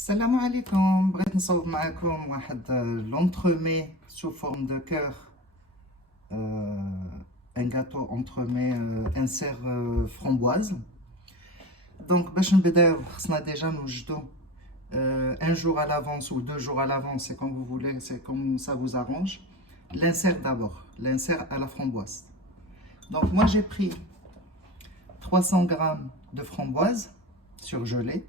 Salam alaikum, بغيت نصور معكم واحد l'entremet sous forme de cœur, un gâteau entremet insert framboise. Donc باش نبداو خصنا déjà نوجدو un jour à l'avance ou 2 jours à l'avance, c'est comme vous voulez, c'est comme ça vous arrange. L'insert d'abord, l'insert à la framboise. Donc moi j'ai pris 300 grammes de framboise surgelée.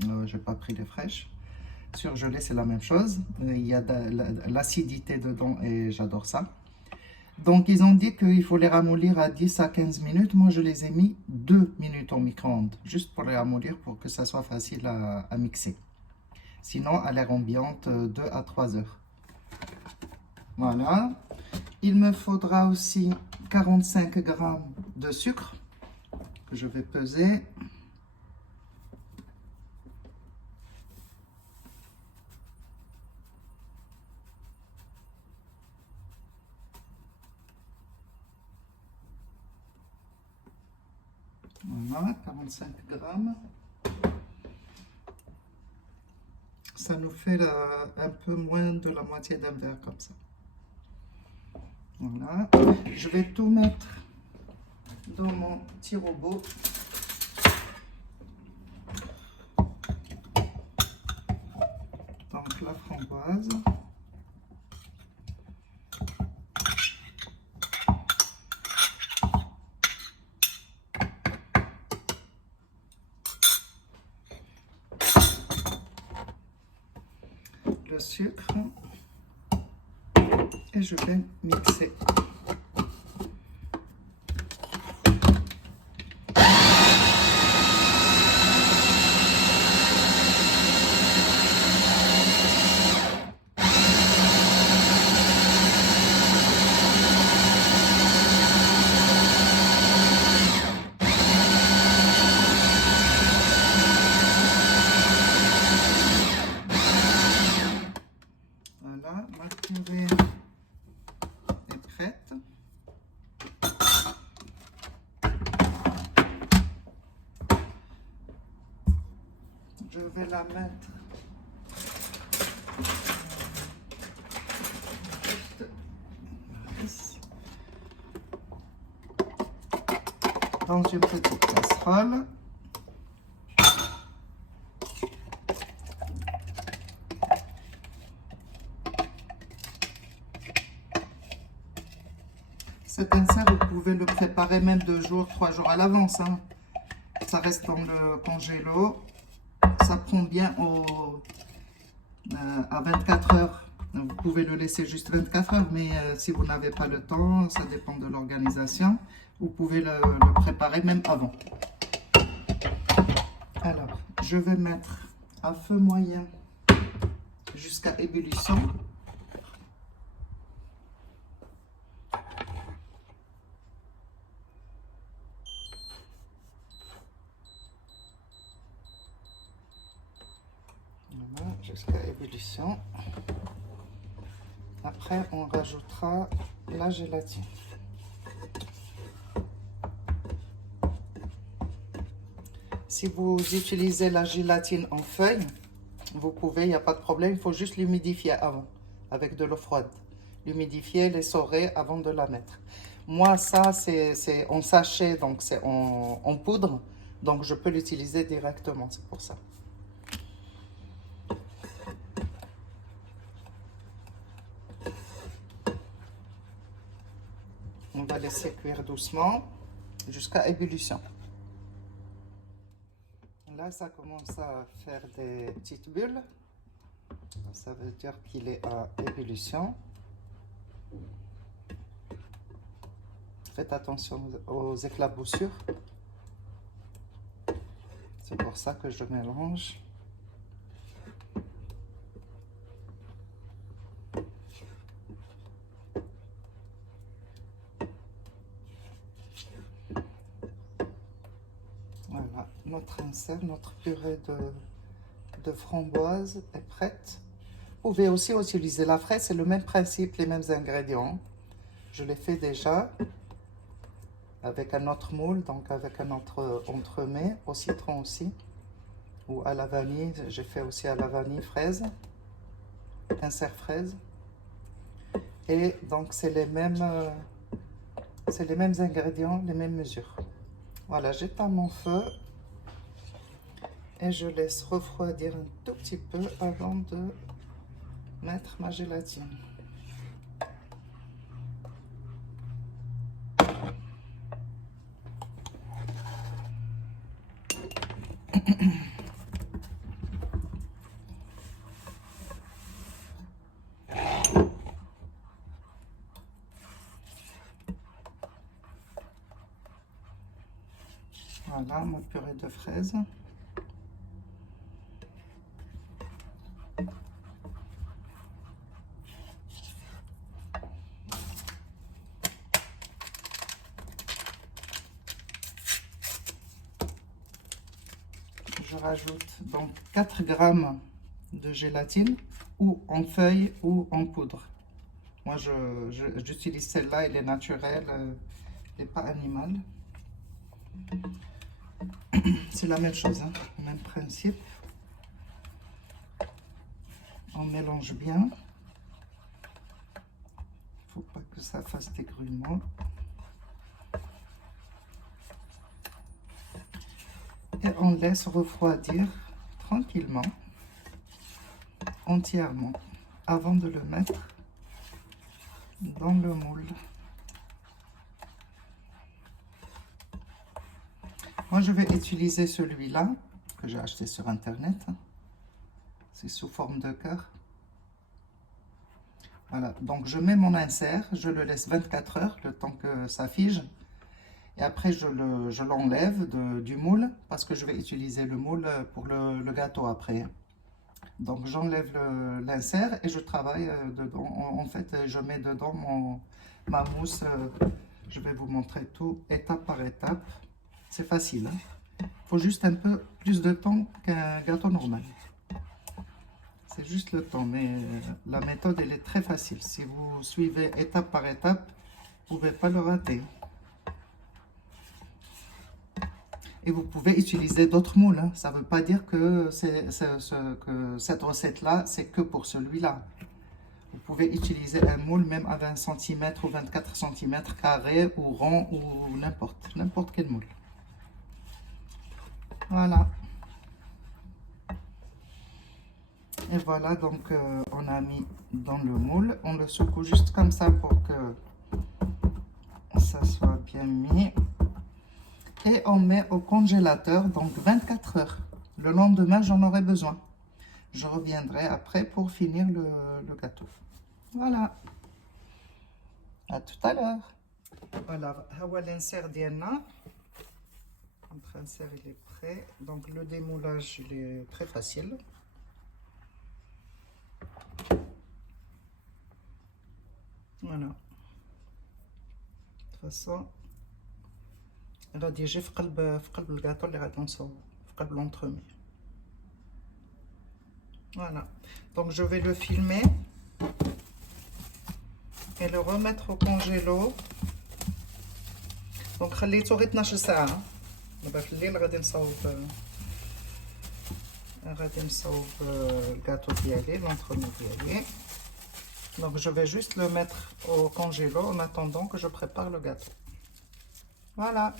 Je n'ai pas pris les fraîches. Surgelées, c'est la même chose. Il y a de l'acidité dedans et j'adore ça. Donc, ils ont dit qu'il faut les ramollir à 10 à 15 minutes. Moi, je les ai mis 2 minutes au micro-ondes, juste pour les ramollir pour que ça soit facile à mixer. Sinon, à l'air ambiante, 2 à 3 heures. Voilà. Il me faudra aussi 45 grammes de sucre que je vais peser. Voilà, 45 grammes. Ça nous fait un peu moins de la moitié d'un verre comme ça. Voilà. Je vais tout mettre dans mon petit robot. Donc la framboise. Le sucre et je vais mixer. Voilà, ma purée est prête. Je vais la mettre dans une petite casserole. Cet insert, vous pouvez le préparer même 2 jours, 3 jours à l'avance. Hein. Ça reste dans le congélo. Ça prend bien à 24 heures. Vous pouvez le laisser juste 24 heures, mais si vous n'avez pas le temps, ça dépend de l'organisation. Vous pouvez le préparer même avant. Alors, je vais mettre à feu moyen jusqu'à ébullition. Voilà, jusqu'à ébullition. Après, on rajoutera la gélatine. Si vous utilisez la gélatine en feuille, vous pouvez, il n'y a pas de problème, il faut juste l'humidifier avant, avec de l'eau froide. L'humidifier, l'essorer avant de la mettre. Moi, ça, c'est en sachet, donc c'est en poudre, donc je peux l'utiliser directement, c'est pour ça. On va laisser cuire doucement jusqu'à ébullition. Là, ça commence à faire des petites bulles. Ça veut dire qu'il est à ébullition. Faites attention aux éclaboussures. C'est pour ça que je mélange. Voilà, notre insert, notre purée de framboise est prête. Vous pouvez aussi utiliser la fraise, c'est le même principe, les mêmes ingrédients. Je l'ai fait déjà avec un autre moule, donc avec un autre entremets, au citron aussi. ou à la vanille. J'ai fait aussi à la vanille fraise, insert fraise. Et donc c'est les mêmes ingrédients, les mêmes mesures. Voilà, j'éteins mon feu et je laisse refroidir un tout petit peu avant de mettre ma gélatine. Voilà, ma purée de fraises. Je rajoute donc 4 grammes de gélatine, ou en feuille ou en poudre. Moi, j'utilise celle-là, elle est naturelle, elle n'est pas animale. C'est la même chose, hein, le même principe. On mélange bien. Il ne faut pas que ça fasse des grumeaux. Et on laisse refroidir tranquillement, entièrement, avant de le mettre dans le moule. Moi, je vais utiliser celui-là que j'ai acheté sur internet. C'est sous forme de cœur. Voilà, donc je mets mon insert, je le laisse 24 heures, le temps que ça fige. Et après, je l'enlève du moule parce que je vais utiliser le moule pour le gâteau après. Donc, j'enlève l'insert et je travaille dedans. En fait, je mets dedans ma mousse. Je vais vous montrer tout étape par étape. C'est facile, hein? Il faut juste un peu plus de temps qu'un gâteau normal. C'est juste le temps, mais la méthode, elle est très facile. Si vous suivez étape par étape, vous ne pouvez pas le rater. Et vous pouvez utiliser d'autres moules, hein. Ça ne veut pas dire que cette recette-là, c'est que pour celui-là. Vous pouvez utiliser un moule même à 20 cm ou 24 cm carré ou rond ou n'importe quel moule. Voilà. Et voilà, donc on a mis dans le moule. On le secoue juste comme ça pour que ça soit bien mis. Et on met au congélateur, donc 24 heures. Le lendemain, j'en aurai besoin. Je reviendrai après pour finir le gâteau. Voilà. À tout à l'heure. Voilà, l'insert d'Iana. Notre insert, il est prêt. Donc, le démoulage, il est très facile. Voilà. De toute façon, غادي يجي في قلب الجاتو اللي غادي نصاوبو في قلب l'entremet. Voilà. Donc je vais le filmer et le remettre au congélo. Donc خليته غير 12 ساعة. دابا في الليل غادي نصاوب الجاتو ديالي l'entremet ديالي. Donc je vais juste le mettre au congélo en attendant que je prépare le gâteau. Voilà.